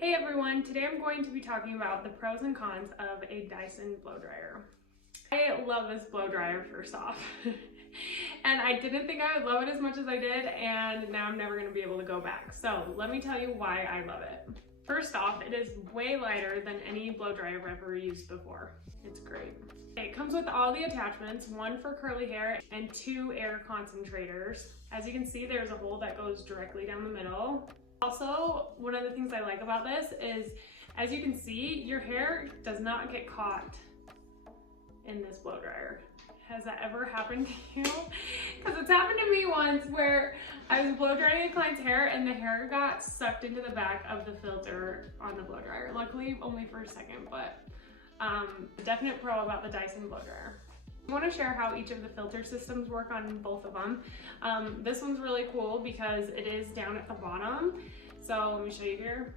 Hey everyone, today I'm going to be talking about the pros and cons of a Dyson blow dryer. I love this blow dryer first off, and I didn't think I would love it as much as I did, and now I'm never going to be able to go back. So let me tell you why I love it. First off, it is way lighter than any blow dryer I've ever used before. It's great. It comes with all the attachments, one for curly hair and 2 air concentrators. As you can see, there's a hole that goes directly down the middle. Also, one of the things I like about this is, as you can see, your hair does not get caught in this blow dryer. Has that ever happened to you? Because it's happened to me once where I was blow drying a client's hair and the hair got sucked into the back of the filter on the blow dryer. Luckily, only for a second, but definite pro about the Dyson blow dryer. I want to share how each of the filter systems work on both of them. This one's really cool because it is down at the bottom. So let me show you here.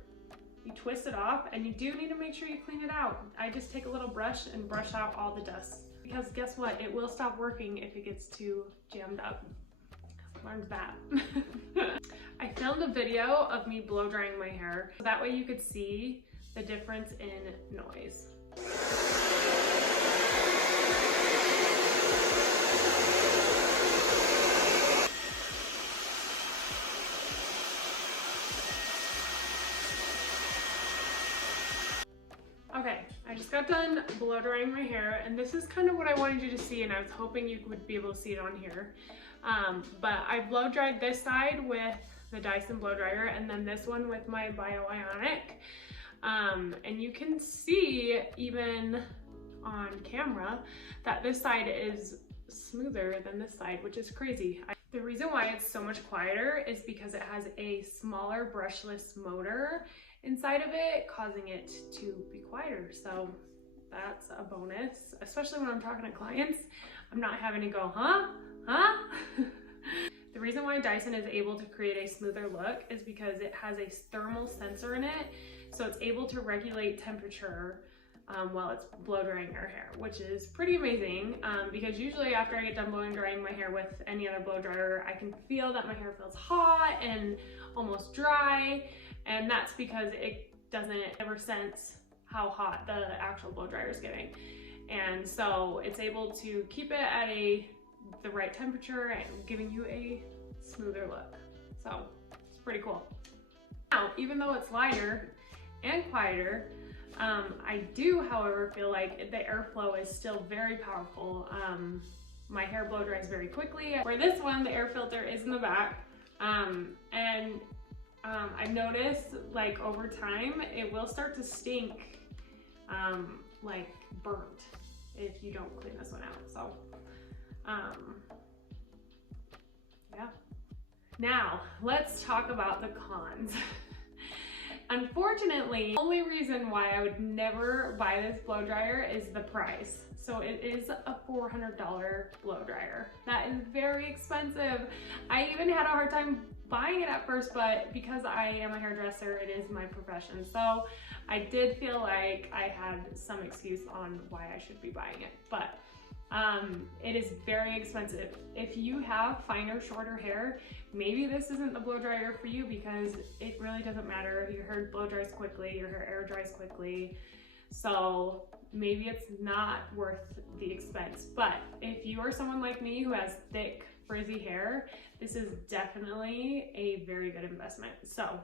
You twist it off and you do need to make sure you clean it out. I just take a little brush and brush out all the dust. Because guess what? It will stop working if it gets too jammed up. Learned that. I filmed a video of me blow drying my hair. So that way you could see the difference in noise. Okay, I just got done blow drying my hair, and this is kind of what I wanted you to see, and I was hoping you would be able to see it on here. But I blow dried this side with the Dyson blow dryer, and then this one with my Bioionic. And you can see even on camera that this side is smoother than this side, which is crazy. The reason why it's so much quieter is because it has a smaller brushless motor inside of it, causing it to be quieter. So that's a bonus, especially when I'm talking to clients. I'm not having to go, huh? The reason why Dyson is able to create a smoother look is because it has a thermal sensor in it. So it's able to regulate temperature while it's blow drying your hair, which is pretty amazing because usually after I get done blow drying my hair with any other blow dryer, I can feel that my hair feels hot and almost dry. And that's because it doesn't ever sense how hot the actual blow dryer is getting. And so it's able to keep it at the right temperature and giving you a smoother look. So it's pretty cool. Now, even though it's lighter and quieter, I do, however, feel like the airflow is still very powerful. My hair blow dries very quickly. Where this one, the air filter is in the back. I've noticed, like, over time, it will start to stink, like burnt, if you don't clean this one out. So, yeah. Now, let's talk about the cons. Unfortunately, the only reason why I would never buy this blow dryer is the price. So it is a $400 blow dryer. That is very expensive. I even had a hard time buying it at first, but because I am a hairdresser, it is my profession. So I did feel like I had some excuse on why I should be buying it, but it is very expensive. If you have finer, shorter hair, maybe this isn't the blow dryer for you because it really doesn't matter. Your hair blow dries quickly, your hair air dries quickly. So maybe it's not worth the expense. But if you are someone like me who has thick, frizzy hair, this is definitely a very good investment. So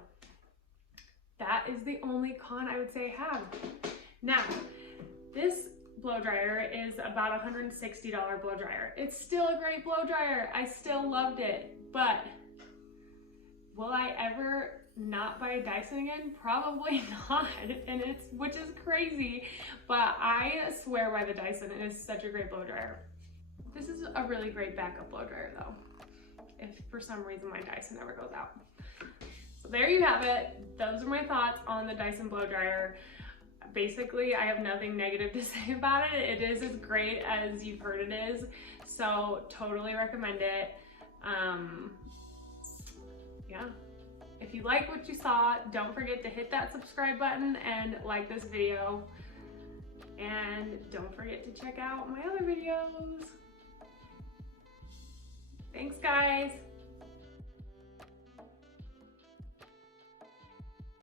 that is the only con I would say I have. Now, this blow dryer is about a $160 blow dryer. It's still a great blow dryer. I still loved it, but will I ever not buy a Dyson again? Probably not, and which is crazy, but I swear by the Dyson. It is such a great blow dryer. This is a really great backup blow dryer though, if for some reason my Dyson never goes out. So there you have it. Those are my thoughts on the Dyson blow dryer. Basically, I have nothing negative to say about it. It is as great as you've heard it is, so totally recommend it. Yeah. If you like what you saw, don't forget to hit that subscribe button and like this video. And don't forget to check out my other videos. Thanks, guys.